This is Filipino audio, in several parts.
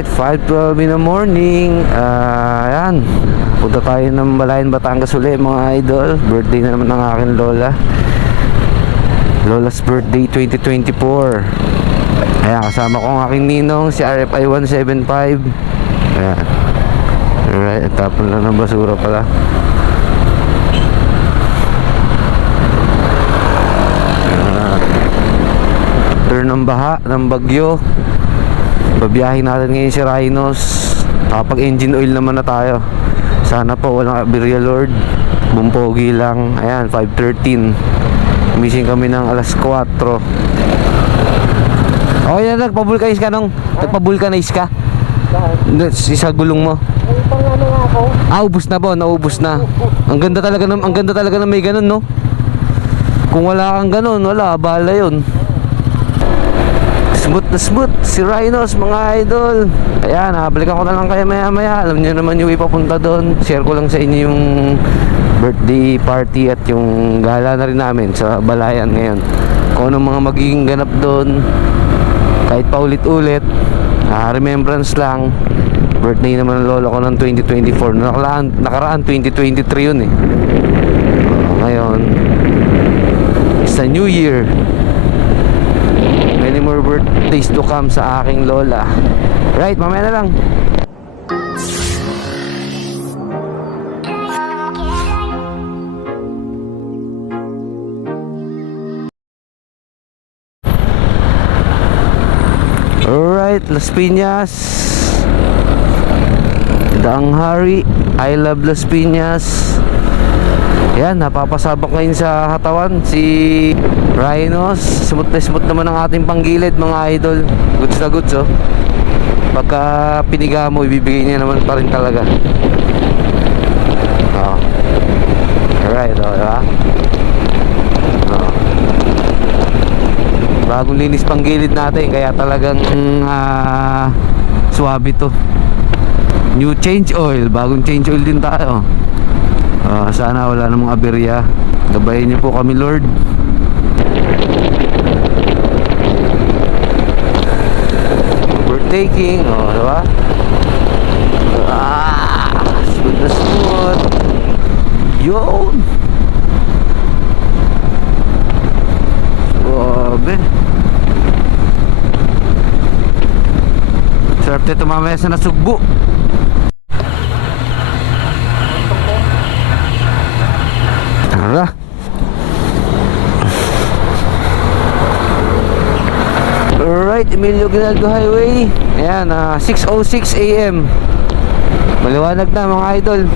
Alright, 5:12 in the morning. Ayan, punta tayo ng Balayan, Batangas uli mga idol. Birthday na naman ng aking lola. Lola's birthday 2024. Ayan, kasama ko ang aking ninong, si RFI 175. Ayan. Alright, tapon lang ng basura pala. After ng baha, ng bagyo, babiyahin natin ngayon si Rhinos. Kapag engine oil naman na tayo. Sana po walang aberya Lord. Bumpogi lang. Ayan, 5:13. Missing kami ng alas 4. Okay na, nagpabulkanize ka nung? Nagpabulkanize ka? Isa gulong mo. Ubos na po, naubos na. Ang ganda talaga ng may ganun, no? Kung wala kang ganun, wala, bahala yun. Smooth na smooth si Rhinos mga idol. Ayan, balikan ko na lang kayo maya maya. Alam niyo naman yung ipapunta doon. Share ko lang sa inyo yung birthday party at yung gala na rin namin sa Balayan ngayon. Kung anong mga magiging ganap doon, kahit pa ulit-ulit, remembrance lang. Birthday naman ng lolo ko ng 2024. Nakaraan 2023 yun eh. Ngayon, it's a new year. Many more birthdays to come sa aking lola. Right, mamaya na lang. Alright, Las Piñas, Daang Hari, I love Las Piñas. Yan, napapasabak ngayon sa katawan si Rhinos. Smooth na smooth naman ang ating panggilid mga idol. Goods na goods oh. Pagka piniga mo, ibibigay niya naman pa rin talaga. Alright, diba? Bagong linis panggilid natin, kaya talagang swabe to. New change oil, bagong change oil din tayo. Sana wala namang aberya. Gabayin niyo po kami Lord. Overtaking, diba? Smooth na smooth. Yun. Suabe. Sarap nito mamaya sa nasugbo. Tara. Alright, Emilio Ginaldo Highway. Ayan, 6:06 AM. Maliwanag na mga idol.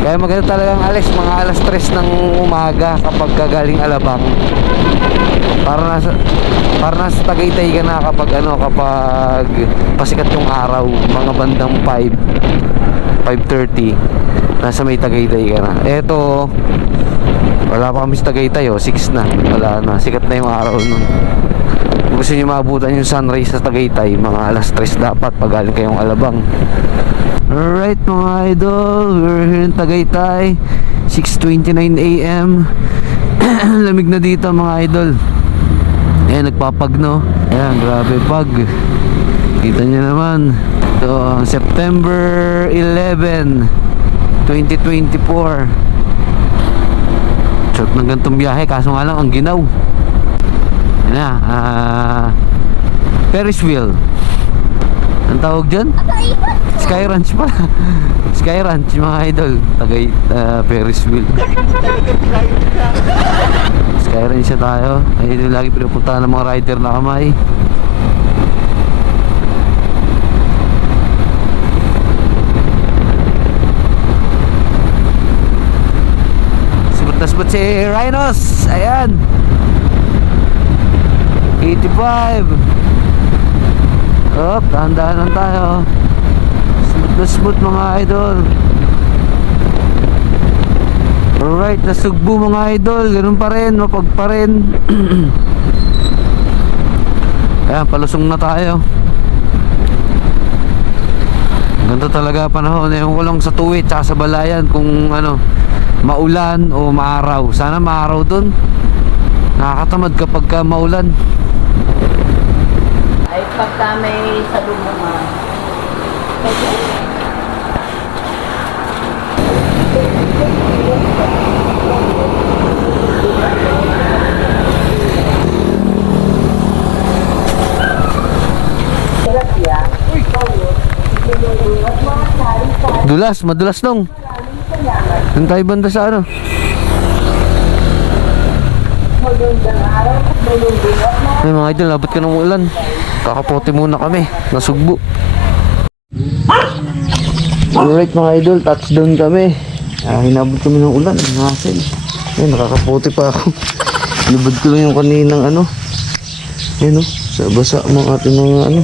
Kaya maganda talagang alis, mga alas 3 ng umaga kapag galing Alabang. Para nasa Tagaytay ka na kapag pasikat yung araw, mga bandang 5:30. Nasa may Tagaytay ka na. Eto, wala pa kami sa Tagaytay 6 na. Wala na, sikat na yung araw nun. Kung gusto nyo maabutan yung sunrise sa Tagaytay, mga alas 3 dapat pag galing kayong Alabang. Alright mga idol, we're here in Tagaytay, 6:29 AM. Lamig na dito mga idol. Ayan, nagpapag no. Ayan, grabe pag. Kita nyo naman. Ito ang September 11 2024. Sarap ng gantong biyahe, kaso nga lang ang ginaw. Yan na, Ferris wheel. Ang tawag dyan? Sky Ranch pa. Sky Ranch mga idol. Ferris wheel. Sky Ranch na tayo. Ayun yung lagi pinupuntahan ng mga rider na kamay. Smooth si Rhinos. Ayan, 85. Dahan-dahan lang tayo. Smooth na smooth mga idol. Alright, nasugbo mga idol. Ganun pa rin, mapag pa rin. Ayan, palusong na tayo. Ganito talaga panahon. Yung walang sa Tuwid tsaka sa Balayan, kung maulan o maaraw. Sana maaraw dun. Nakakatamad kapag maulan. pagka may salubungan. Dulas, madulas nung. Doon tayo banda sa ano. Ay mga idol, labot ka ng ulan. Kakapote muna kami, nasugbo. Alright mga idol, touchdown kami. Hinabot kami ng ulan, hassle. Ay, nakakapote pa ako. Lubad ko lang yung kaninang ano. Ayun o, sa basa mga ating mga ano.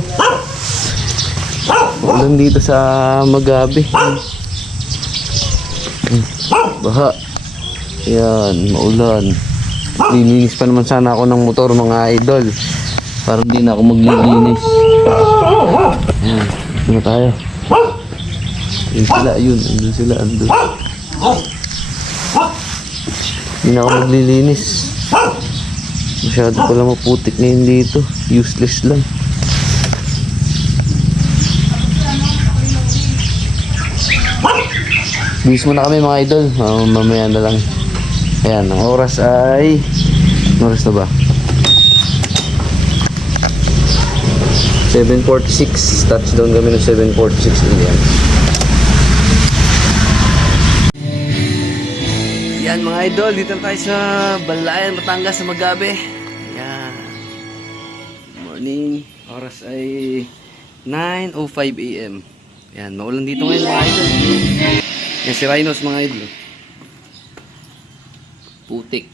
Ulan dito sa Magabe. Baha. Yan, maulan. Lilinis pa naman sana ako ng motor mga idol. Para hindi na ako maglilinis. Ayan, ano tayo? Yun sila, yun. Andun sila, andun. Hindi na ako maglilinis. Masyado pala maputik ngayon dito. Useless lang. Bis muna kami mga idol. Mamaya na lang. Ayan, ang oras ay... Ang oras na ba? 7:46. Touchdown kami ng 7:46 yan. Yan mga idol, dito tayo sa Balayan, Batangas sa Magabe. Yan. Morning. Oras ay 9:05 AM. Yan, maulan dito ngayon mga idol. Yan si Rhinos mga idol. Putik.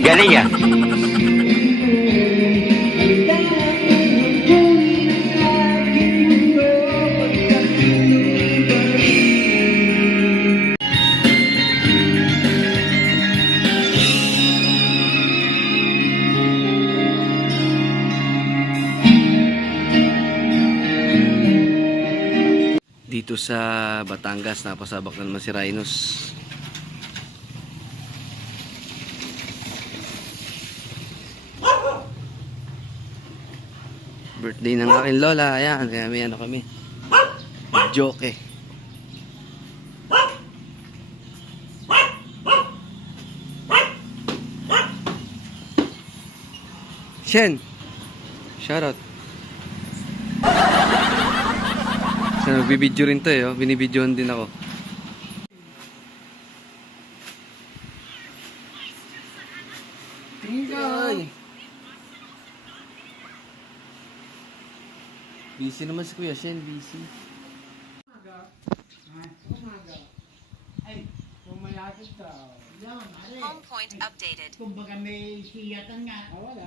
Galing ya. Dito sa Batangas, napasabak na naman si Rhinos. Birthday ng aking lola. Ayan, kaya may ano kami. Joke eh. Shen! Shoutout. So, nagbibideo rin to eh. Oh. Binibidyohan din ako. Ay! Busy naman si Kuya Shen, busy. Ay, pumayatid ka. Home point updated. Kumbaga may siyatan nga. Wala.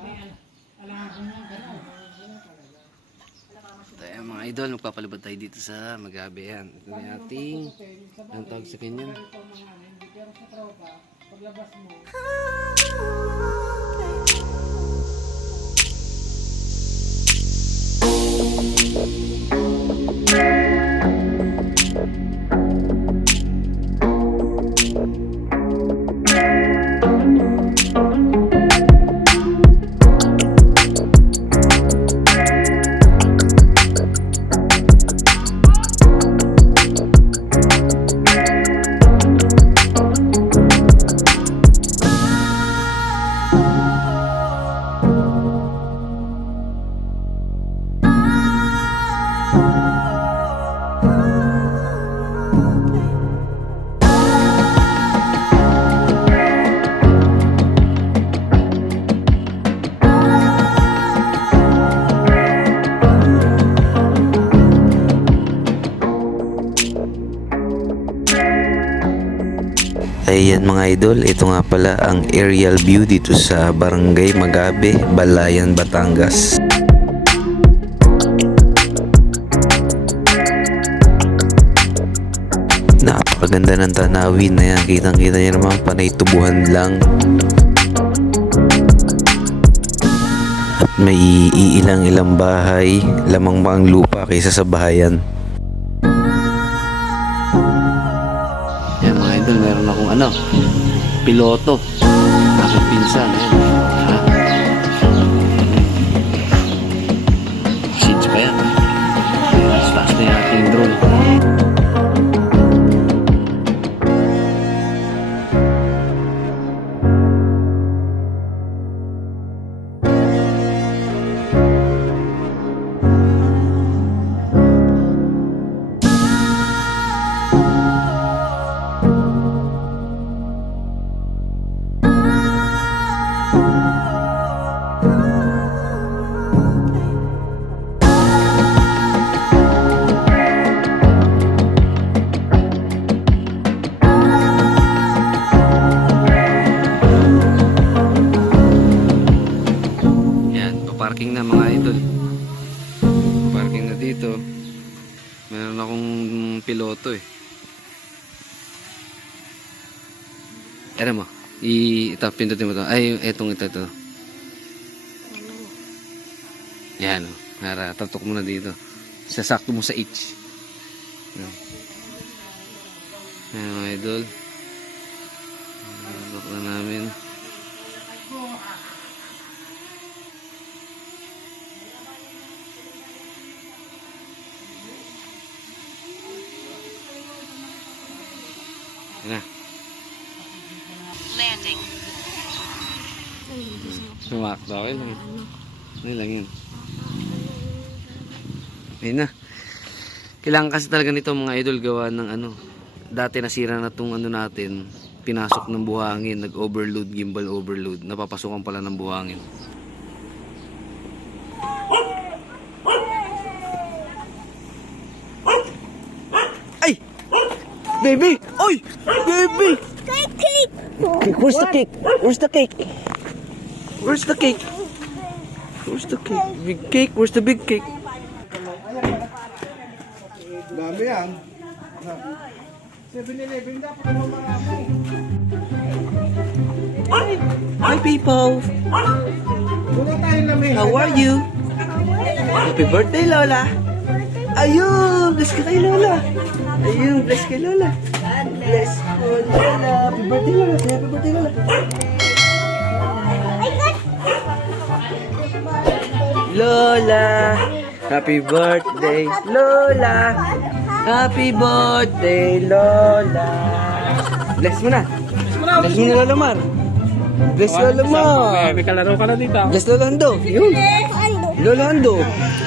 Alam ko nga gano'n. Tayo mga idol, magpapalibad tayo dito sa Magabe yan. Ito na ating, ang tawag sa kanya. Pero sa tropa, paglabas mo. Ayan mga idol, ito nga pala ang aerial view dito sa Barangay Magabe, Balayan, Batangas. Napakaganda ng tanawin na yan, kitang-kita niyo naman, panay tubuhan lang. At may iilang-ilang bahay, lamang pa ang lupa kaysa sa bahayan. Yan mga idol, meron akong piloto. Aking pinsan. Ha? Seeds pa yan. Taas na yung ating drone. Parking na mga idol. Parking na dito. Meron akong piloto eh. Alam mo, ito, pindutin mo to. Ay, ito. Yan o. Nara, tatok mo na dito. Sasakto mo sa H. Yan mga idol. Tatok na namin. Na. Landing. Sumakto. Okay lang. Ano lang yun. Ayun na. Kailangan kasi talaga nito mga idol gawa ng dati nasira na tong natin. Pinasok ng buhangin. Nag-overload, gimbal overload. Napapasukan pala ng buhangin. Ay! Baby! Oy! Baby! Cake! Where's the cake? Where's the cake? Where's the cake? Where's the cake? Big cake? Where's the big cake? Dami yan. 7-Eleven dapat naman marami. Hi people! Wala tayong lamig. How are you? Happy birthday Lola! Ayun! Bless ka kay Lola! Ayun! Bless kay Lola! Bless ko Lola! Happy birthday Lola! Happy birthday Lola! Lola! Happy birthday Lola! Happy birthday Lola! Bless mo na! Bless mo na Lola Mar! Bless Lola Mar! May kalaro ka na dito. Bless Lola Ando! Yun! Lola Ando!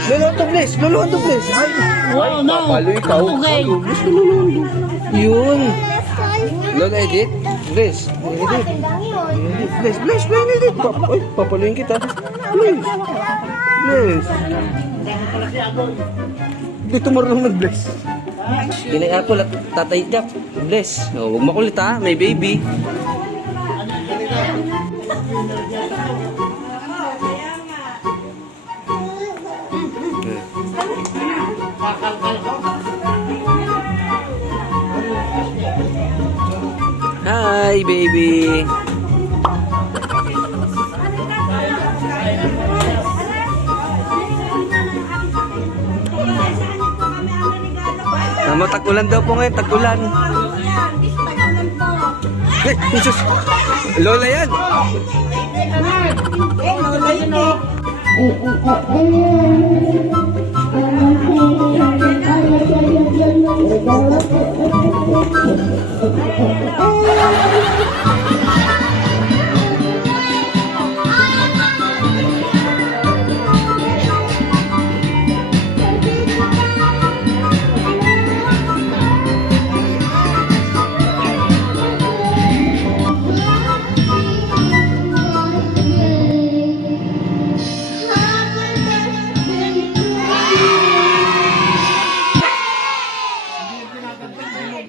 Lola Ando bless! Lola Ando bless! Ay! Oh, no. Papalo ikaw! Okay. Bless ko Lola Ando! Yun! Lola Edith! Bless! Edith! Bless! Bless! Bless! Edith! Ay! Papaluin kita! Bless! Bless! Dito marunong mag-bless! Kinay Apple at Tatay Jack! Bless! Oh, huwag makulit ha! May baby! Hi, baby. Mama, tag-ulan daw po ngayon, tag-ulan. Eh, Jesus. Lola yan.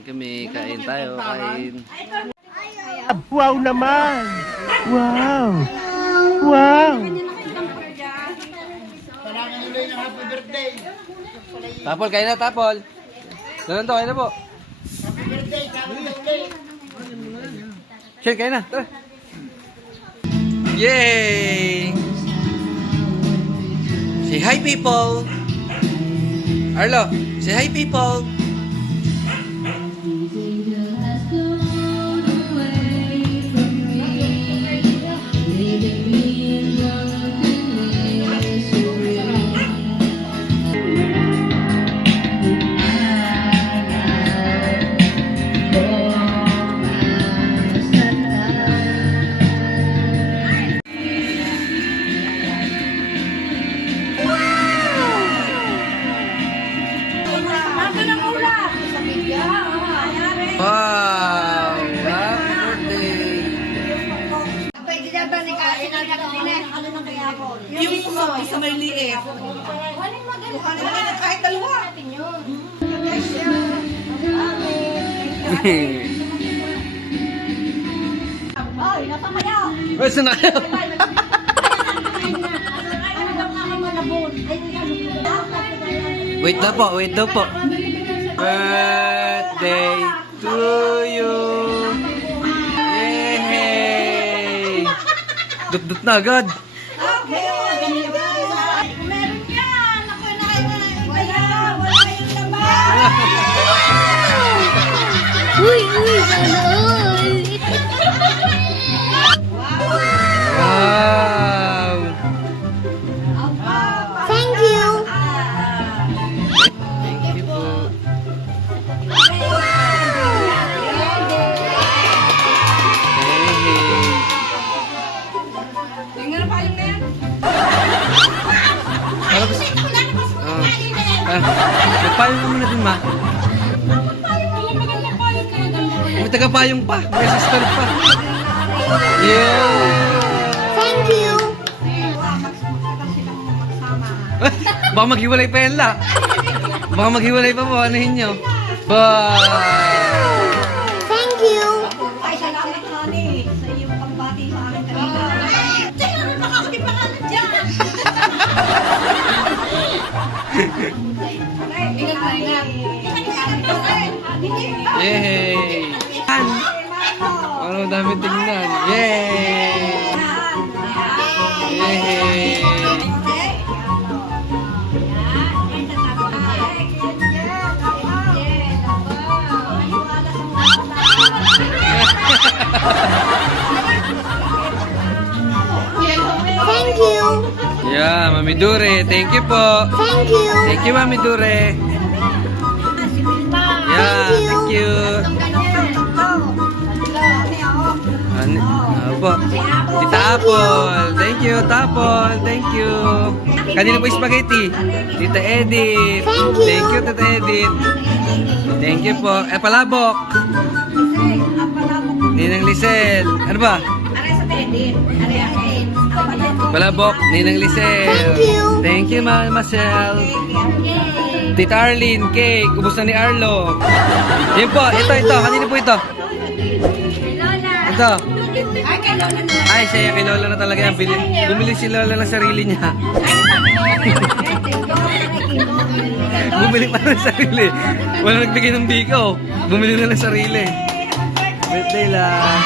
Kami, kain tayo, kain. Wow naman! Wow! Wow! Tapol, kain na, tapol. Ganun to, kain na po. Share, kain na, tara. Yay! Say hi, people! Arlo, say hi, people! Wow! Happy birthday! Yung isa may liit. Kahit dalawa. Ay, napamaya. Wait, saan na kayo? Wait daw po, wait daw po. Birthday to you. Yay! Dut-dut na agad. Meron yan. Ako na kayo na. Wala yung laban. Wow! Thank you. Thank you po. Hey! Tingnan pa yung yan. Malabas. Nagpayong ka muna din, ma. May tagapayong pa. May assistant pa. Yeah! Thank you. Baka maghiwalay pa yan la. Baka maghiwalay pa po. Anuhin nyo. Wow! Thank you. Ay, salamat honey sa iyong pambati sa akin kanina. Tingnan mo makakati pangalan dyan. Ingat na ingat. Yay! Ano dami tingnan. Yay! Yay! Thank you. Yeah, Mami Dure. Thank you po. Thank you. Thank you, Mami Dure. Yeah, thank you. Opo. Tita Apple. Thank you, Tapol. Thank you. Kanina po yung spaghetti. Tita Edith. Thank you, Tita Edith. Thank you po. Palabok. Ninang Lisel. Ano ba? Palabok. Ninang Lisel. Thank you, Mama Marcel. Tita Arlene, cake. Ubus na ni Arlo. Yan po. Ito. Kanina po ito. Ito. Ay, siya kay Lola na talaga yan. Bumili si Lola ng sarili niya. Bumili pa ng sarili. Wala nagbigay ng biko. Bumili na ng sarili. Birthday lang.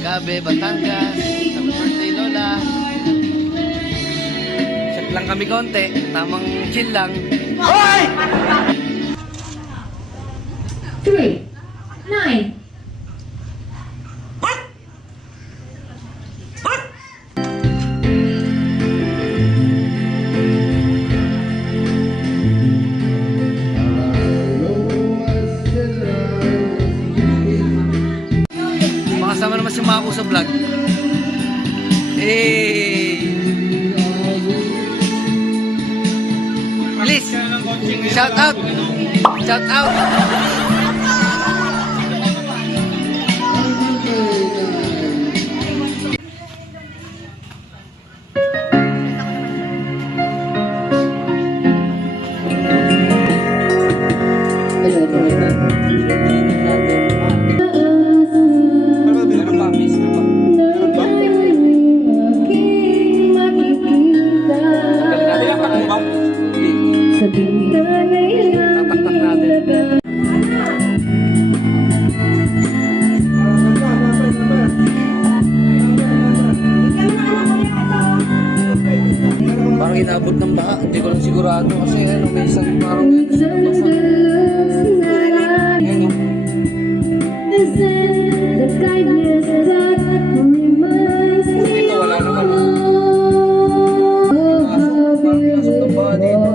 Gabi, Batangas. Happy birthday, Lola. Chat lang kami konti. Tamang chill lang. 3, 9. Makasama naman si Mako sa vlog. Hey! Please, shout out! Shout out! Tataktak natin. inabot ng baha. Hindi ko lang sigurado kasi ano, may isang parang yun sa labas. Ayun, oh. Dito wala naman. Pasok ng baha dito.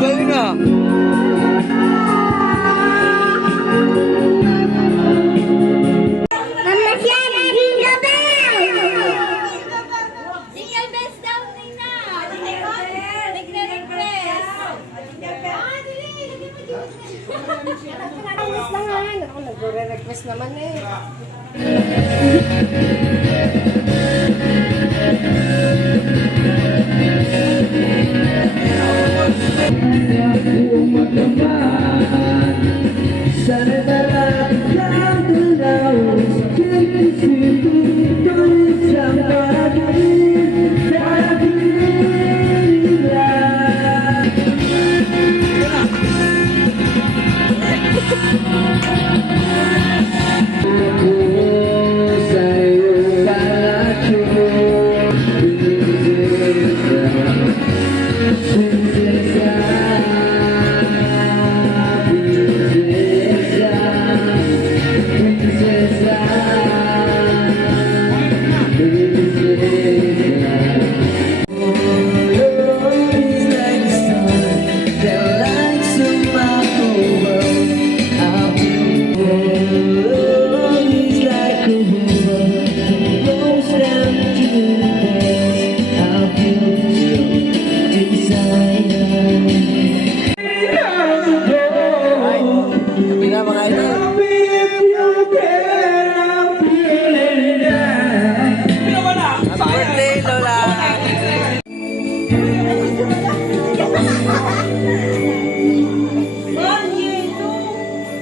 Galing ah. Mama siya, jingle bell! Jingle bells daw, Nina! Nagre-request! Ako nagre-request naman eh.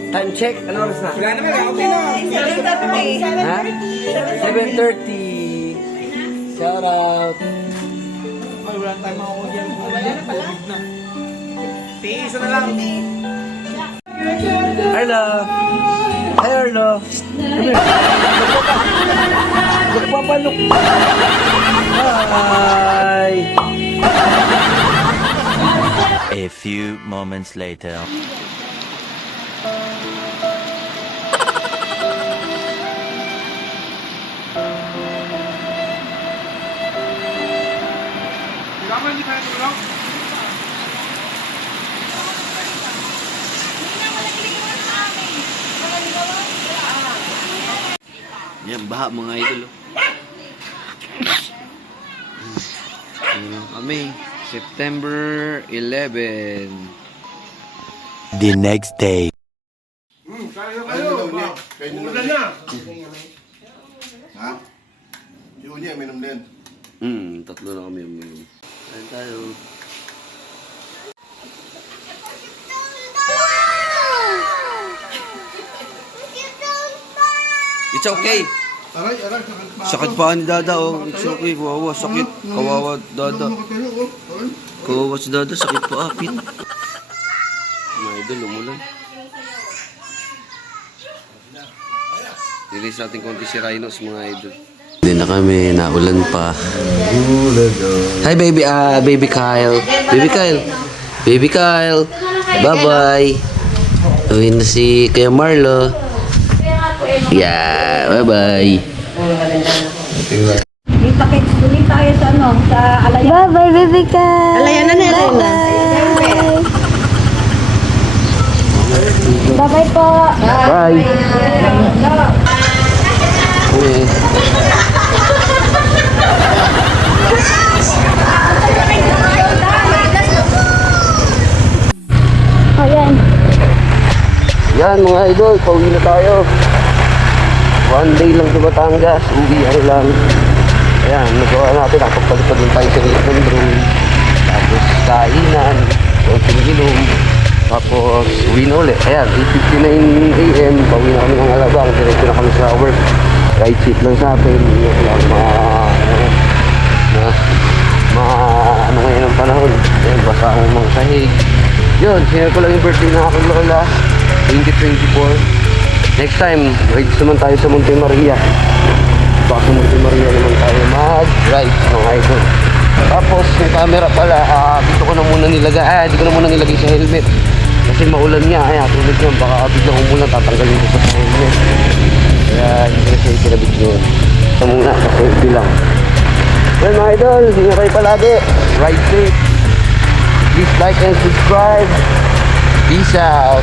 Time check, ano oras na? Wala naman, okay na. Ha? 7:30. Shout out. Ay, wala tayong makakudyan. COVID na. Tiisa na lang. Hello. Hi, Arlo. Nagpapalok. Hi. A few moments later. Kailangan hindi tayo tulong. Yan, baha mga idol. Ano kami? September 11. The next day. Kaya kayo. Ulan na. Ha? Yun niya, minum din. Tatlo na kami yung Kain tayo. It's okay. Aray, aray, Sakit pa ni Dada, oh. It's okay. Kawawa, sakit. Kawawa, Dada. Kawawa si Dada, sakit pa, apit. Mga idol, umulan. Release natin konti si Rhinos, mga idol. Hindi na kami, naulan pa. Hi, baby. Baby Kyle. Baby Kyle. Baby Kyle. Bye-bye. Uwi na si Kuya Marlo. Yeah, bye-bye. Dili tayo sa ano, sa Alayan. Bye-bye, baby ka. Alayan na nila. Bye-bye po. Bye. Okay. Ayan. Yan mga idol, pauwi na tayo. One day lang sa Batangas, uwi ano lang. Ayan, nagawa natin, nakapagpalipad lang tayo sa Little Room. Tapos kainan, konting gilom. Tapos uwi na ulit. Ayan, 8:59 AM, pauwi na kami ng Alabang. Diretso na kami sa work. Right seat lang sa atin. Yung mga ano ngayon ang panahon. Ayun, basa ang mga sahig. Yun, sinare ko lang yung birthday ng aking lola, 2024. Next time, rides naman tayo sa Monte Maria. Baka sa Monte Maria naman tayo mag-ride mga idol. Tapos yung camera pala, dito ko na muna nilagay, di ko na muna nilagay sa helmet. Kasi maulan nga, tulad yun, baka bigla ko muna tatanggalin ko sa helmet. Kaya hindi ko na siya ikinabit yun. Ito muna, sa selfie lang. Well mga idol, hindi kayo palagi. Ride safe. Please like and subscribe. Peace out.